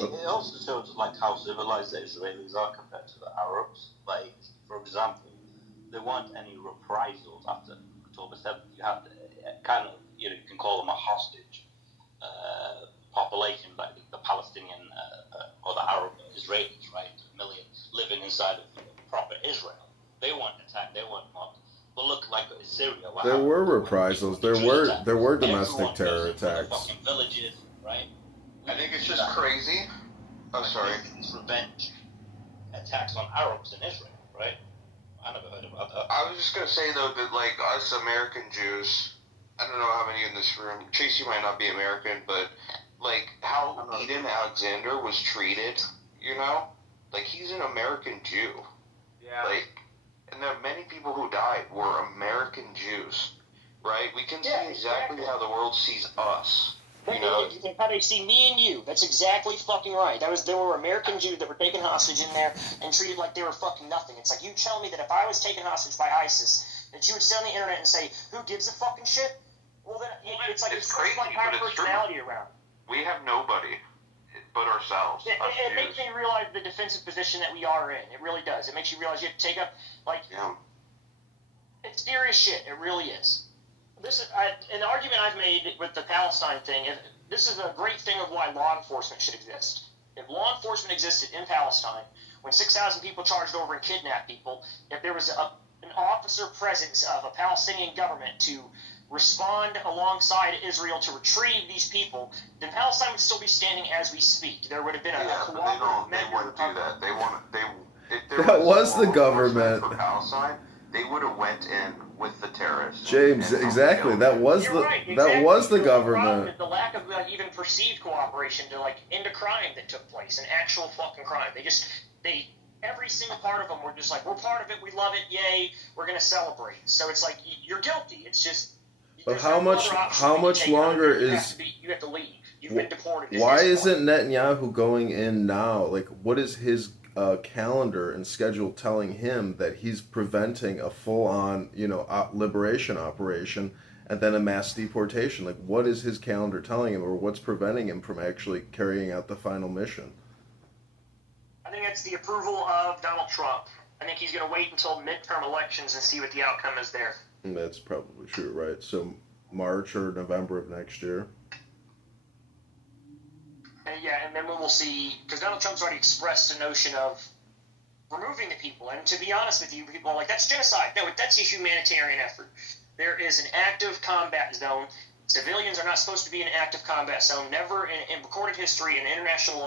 It also shows like how civilized the Israelis are compared to the Arabs. Like, for example, there weren't any reprisals after October 7th. You had kind of, you can call them a hostage population, like the Palestinian or the Arab Israelis, right? A million living inside of proper Israel. They weren't attacked. They weren't mobbed. But look, like in Syria, there were reprisals. There were domestic terror attacks. Fucking villages, right? I think it's just crazy. I'm sorry. It's revenge attacks on Arabs in Israel, right? I never heard about that. I was just gonna say though that like us American Jews, I don't know how many in this room. Chase, you might not be American, but like how Eden Alexander was treated, like he's an American Jew. Yeah. Like, and there are many people who died were American Jews, right? We can see exactly how the world sees us. How they see me and you. That's exactly fucking right. There were American Jews that were taken hostage in there and treated like they were fucking nothing. It's like you tell me that if I was taken hostage by ISIS, that you would sit on the internet and say, "Who gives a fucking shit?" Well, then it's crazy, like but our it's true. personality around. We have nobody but ourselves. It makes me realize the defensive position that we are in. It really does. It makes you realize you have to take up it's serious shit. It really is. An argument I've made with the Palestine thing, this is a great thing of why law enforcement should exist. If law enforcement existed in Palestine, when 6,000 people charged over and kidnapped people, if there was an officer presence of a Palestinian government to respond alongside Israel to retrieve these people, then Palestine would still be standing as we speak. There would have been a cooperative they wouldn't do that. That was the government. For Palestine, they would have went in with the terrorists. James, exactly. That was the government. The lack of even perceived cooperation to end a crime that took place, an actual fucking crime. Every single part of them were just like, we're part of it, we love it, yay, we're gonna celebrate. So it's like you're guilty. It's just. But how much longer is? You have to leave. You've been deported. Why isn't Netanyahu going in now? Like, what is his calendar and schedule telling him that he's preventing a full-on, liberation operation and then a mass deportation? Like, what is his calendar telling him, or what's preventing him from actually carrying out the final mission? I think it's the approval of Donald Trump. I think he's going to wait until midterm elections and see what the outcome is there. That's probably true, right? So March or November of next year. And then we'll see, because Donald Trump's already expressed the notion of removing the people. And to be honest with you, people are like, that's genocide. No, that's a humanitarian effort. There is an active combat zone. Civilians are not supposed to be in an active combat zone. Never in recorded history in international law